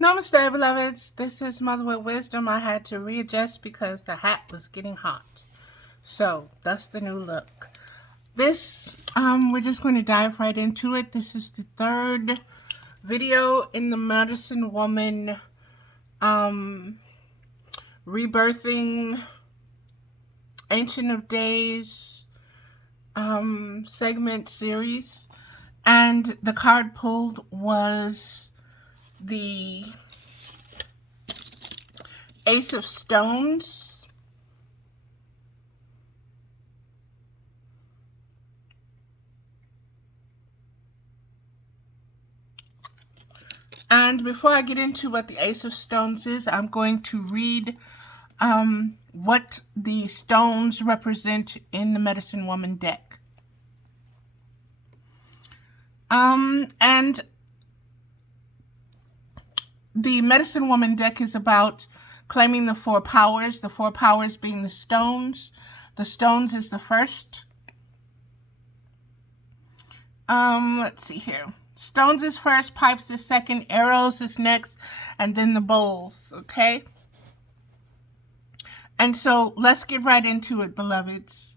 Namaste, beloveds. This is Mother with Wisdom. I had to readjust because the hat was getting hot. So, that's the new look. We're just going to dive right into it. This is the third video in the Medicine Woman Rebirthing Ancient of Days segment series. And the card pulled was the Ace of Stones. And before I get into what the Ace of Stones is, I'm going to read what the stones represent in the Medicine Woman deck. And the Medicine Woman deck is about claiming the four powers being the stones. The stones is the first. Let's see here. Stones is first, pipes is second, arrows is next, and then the bowls, okay? And so let's get right into it, beloveds.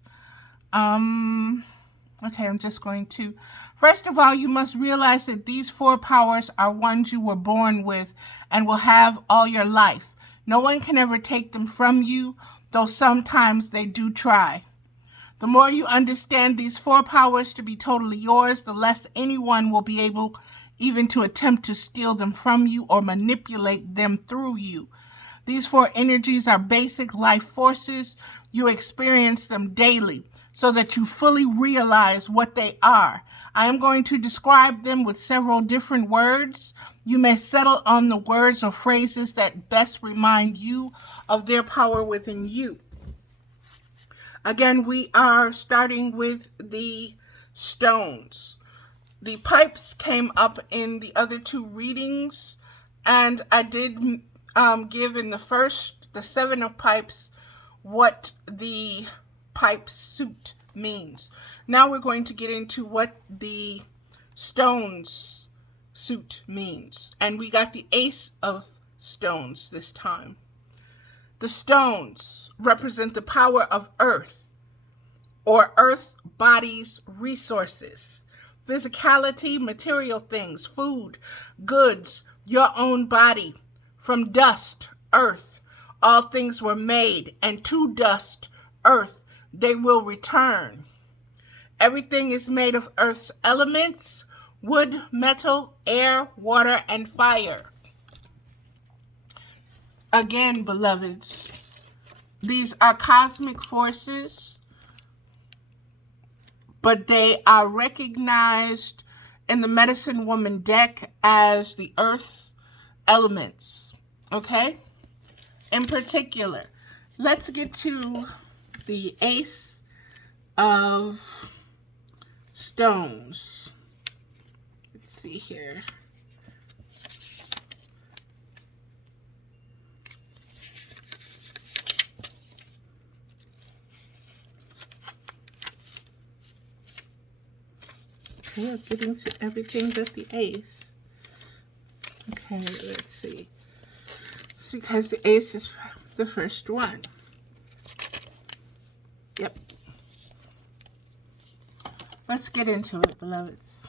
Okay, I'm just going to... First of all, you must realize that these four powers are ones you were born with and will have all your life. No one can ever take them from you, though sometimes they do try. The more you understand these four powers to be totally yours, the less anyone will be able even to attempt to steal them from you or manipulate them through you. These four energies are basic life forces. You experience them daily so that you fully realize what they are. I am going to describe them with several different words. You may settle on the words or phrases that best remind you of their power within you. Again, we are starting with the stones. The pipes came up in the other two readings, and I did give in the first, the Seven of Pipes, what the pipe suit means. Now we're going to get into what the stones suit means. And we got the Ace of Stones this time. The stones represent the power of earth, or earth's body's resources, physicality, material things, food, goods, your own body. From dust, earth, all things were made, and to dust, earth, they will return. Everything is made of earth's elements: wood, metal, air, water, and fire. Again, beloveds, these are cosmic forces, but they are recognized in the Medicine Woman deck as the earth's elements, okay? In particular, let's get to the Ace of Stones. Let's see here. Okay, I'm getting to everything but the Ace. Okay, let's see. It's because the Ace is the first one. Yep. Let's get into it, beloveds.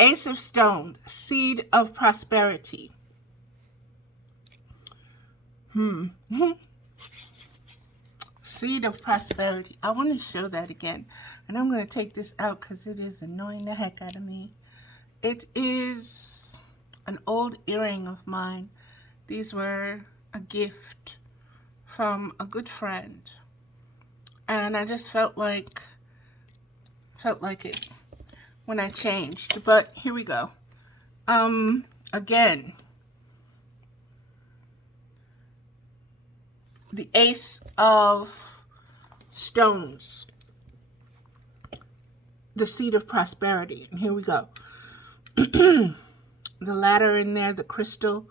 Ace of Stones, seed of prosperity. Seed of prosperity. I want to show that again. And I'm going to take this out because it is annoying the heck out of me. It is an old earring of mine. These were a gift from a good friend. And I just felt like it when I changed. But here we go. Again, the Ace of Stones, the seed of prosperity. And here we go. The ladder in there, the crystal.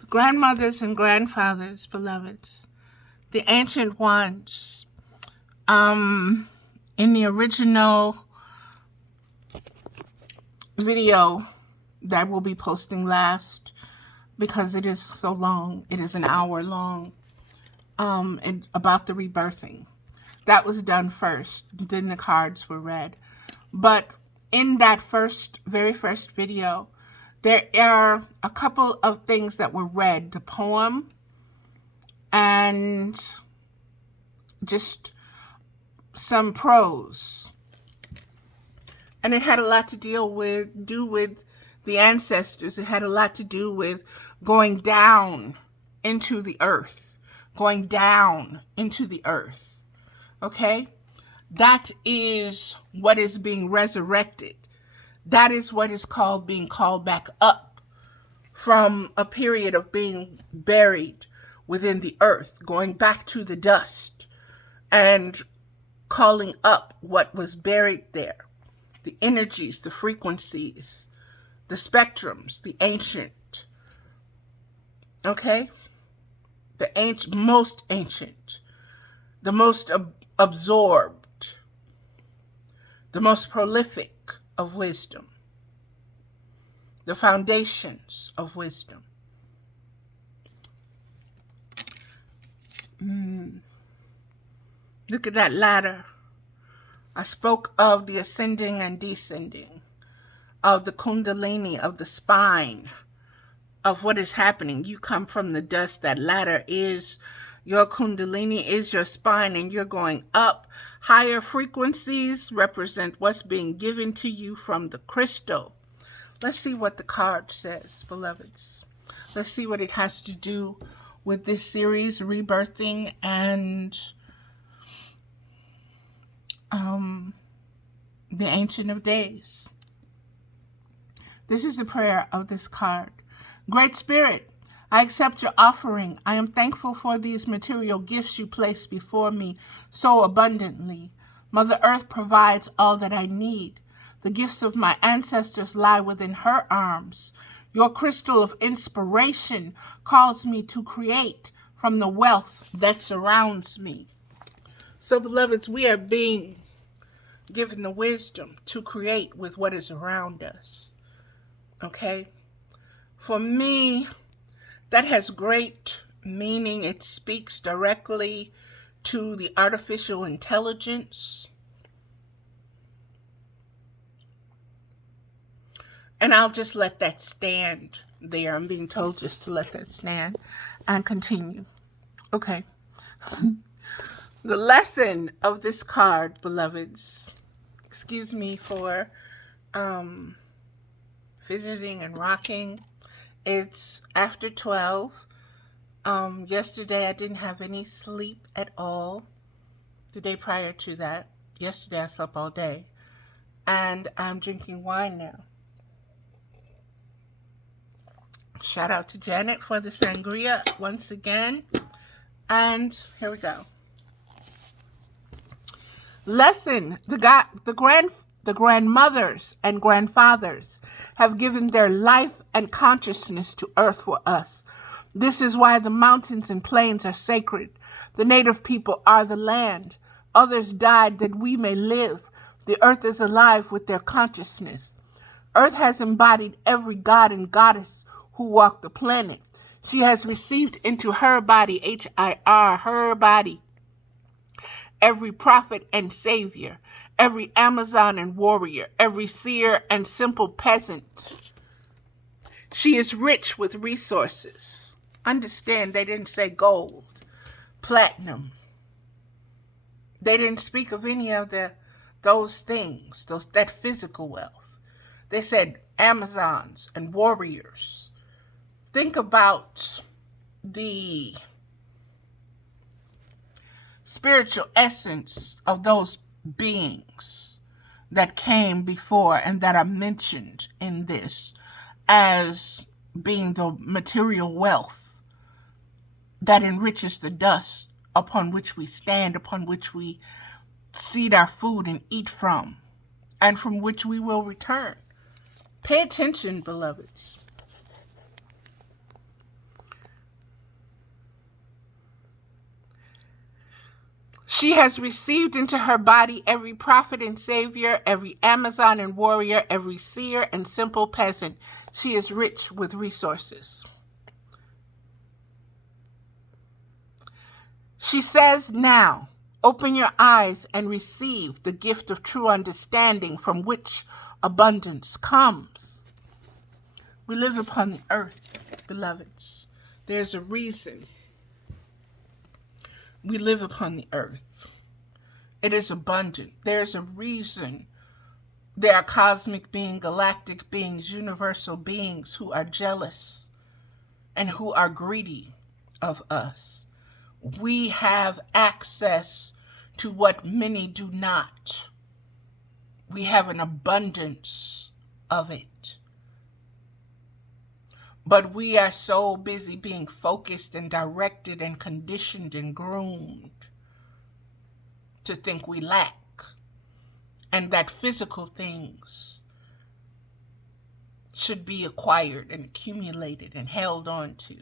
The grandmothers and grandfathers, beloveds, the ancient ones, In the original video that we'll be posting last, because it is so long, it is an hour long, about the rebirthing. That was done first, then the cards were read. But in that very first video, there are a couple of things that were read. The poem and just some prose. And it had a lot to do with the ancestors. It had a lot to do with going down into the earth. Going down into the earth. Okay? That is what is being resurrected. That is what is called being called back up from a period of being buried within the earth, going back to the dust and calling up what was buried there. The energies, the frequencies, the spectrums, the ancient. Okay? The most ancient, the most absorbed, the most prolific of wisdom, the foundations of wisdom. Look at that ladder. I spoke of the ascending and descending, of the kundalini, of the spine, of what is happening. You come from the dust. That ladder is your kundalini, is your spine, and you're going up. Higher frequencies represent what's being given to you from the crystal. Let's see what the card says, beloveds. Let's see what it has to do with this series, Rebirthing, and the Ancient of Days. This is the prayer of this card. Great Spirit, I accept your offering. I am thankful for these material gifts you place before me so abundantly. Mother Earth provides all that I need. The gifts of my ancestors lie within her arms. Your crystal of inspiration calls me to create from the wealth that surrounds me. So, beloveds, we are being given the wisdom to create with what is around us. Okay? For me, that has great meaning. It speaks directly to the artificial intelligence. And I'll just let that stand there. I'm being told just to let that stand and continue. Okay. The lesson of this card, beloveds, excuse me for fidgeting and rocking. It's after 12. Yesterday I didn't have any sleep at all. The day prior to that. Yesterday I slept all day. And I'm drinking wine now. Shout out to Janet for the sangria once again. And here we go. Lesson. The grandmothers and grandfathers have given their life and consciousness to earth for us. This is why the mountains and plains are sacred. The native people are the land. Others died that we may live. The earth is alive with their consciousness. Earth has embodied every god and goddess who walk the planet. She has received into her body, H-I-R, her body, every prophet and savior, every Amazon and warrior, every seer and simple peasant. She is rich with resources. Understand, they didn't say gold, platinum. They didn't speak of any of those things, that physical wealth. They said Amazons and warriors. Think about the spiritual essence of those beings that came before and that are mentioned in this as being the material wealth that enriches the dust upon which we stand, upon which we seed our food and eat from, and from which we will return. Pay attention, beloveds. She has received into her body every prophet and savior, every Amazon and warrior, every seer and simple peasant. She is rich with resources. She says now, open your eyes and receive the gift of true understanding from which abundance comes. We live upon the earth, beloveds. There's a reason we live upon the earth. It is abundant. There's a reason there are cosmic beings, galactic beings, universal beings who are jealous and who are greedy of us. We have access to what many do not. We have an abundance of it. But we are so busy being focused and directed and conditioned and groomed to think we lack, and that physical things should be acquired and accumulated and held on to,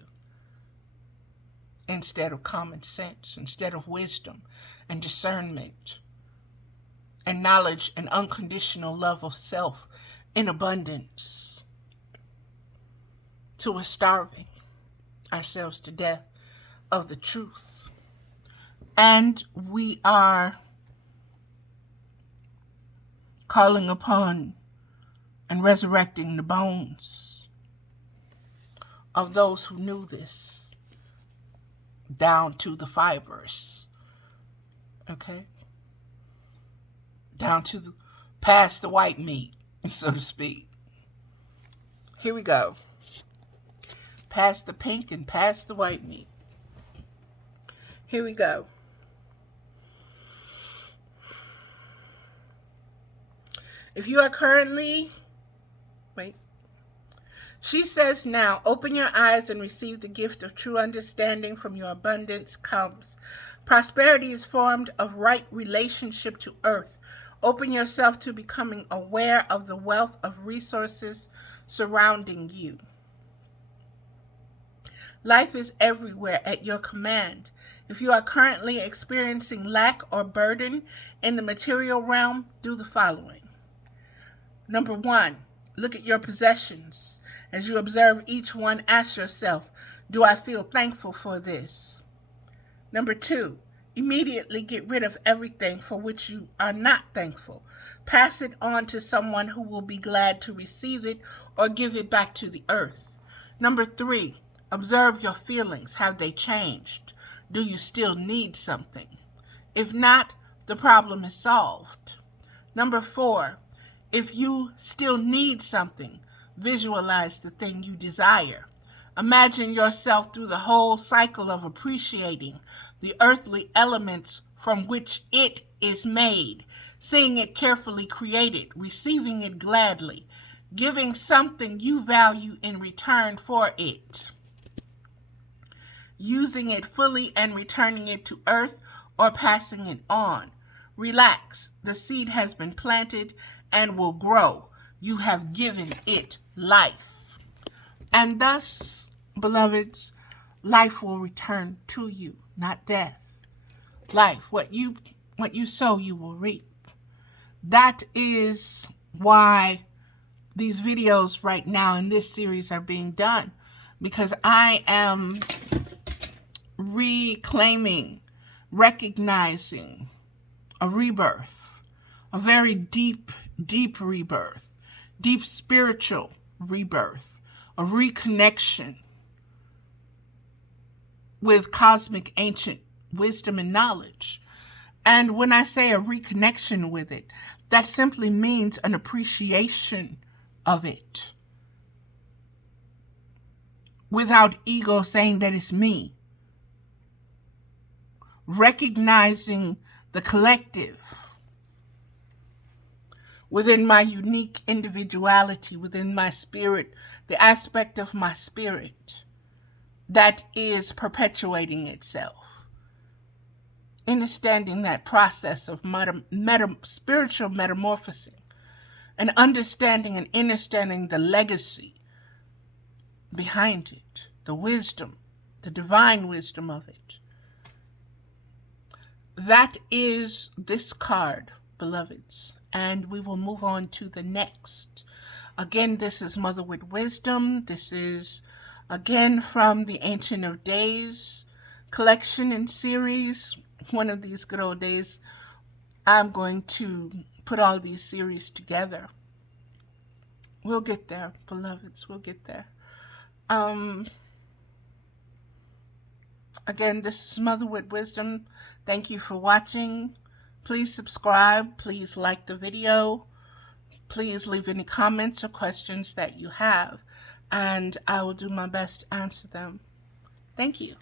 instead of common sense, instead of wisdom and discernment and knowledge and unconditional love of self in abundance. So we're starving ourselves to death of the truth. And we are calling upon and resurrecting the bones of those who knew this, down to the fibers, okay? Down to past the white meat, so to speak. Here we go. Past the pink and past the white meat. Here we go. If you are currently, she says now, open your eyes and receive the gift of true understanding from your abundance comes. Prosperity is formed of right relationship to earth. Open yourself to becoming aware of the wealth of resources surrounding you. Life is everywhere at your command. If you are currently experiencing lack or burden in the material realm, do the following. Number 1, look at your possessions. As you observe each one, ask yourself, do I feel thankful for this? Number 2, immediately get rid of everything for which you are not thankful. Pass it on to someone who will be glad to receive it or give it back to the earth. Number 3, observe your feelings. Have they changed? Do you still need something? If not, the problem is solved. Number 4, if you still need something, visualize the thing you desire. Imagine yourself through the whole cycle of appreciating the earthly elements from which it is made, seeing it carefully created, receiving it gladly, giving something you value in return for it, using it fully and returning it to earth or passing it on. Relax. The seed has been planted and will grow. You have given it life. And thus, beloveds, life will return to you, not death. Life, what you sow, you will reap. That is why these videos right now in this series are being done, because I am reclaiming, recognizing a rebirth, a very deep rebirth, deep spiritual rebirth, a reconnection with cosmic ancient wisdom and knowledge. And when I say a reconnection with it, that simply means an appreciation of it, without ego saying that it's me. Recognizing the collective within my unique individuality, within my spirit, the aspect of my spirit that is perpetuating itself. Understanding that process of spiritual metamorphosing, and understanding and understanding the legacy behind it, the wisdom, the divine wisdom of it. that is this card, beloveds, and we will move on to the next. Again, this is Mother with Wisdom. This is, again, from the Ancient of Days collection and series. One of these good old days, I'm going to put all these series together. We'll get there, beloveds. We'll get there. Again, this is Mother with Wisdom. Thank you for watching. Please subscribe. Please like the video. Please leave any comments or questions that you have, and I will do my best to answer them. Thank you.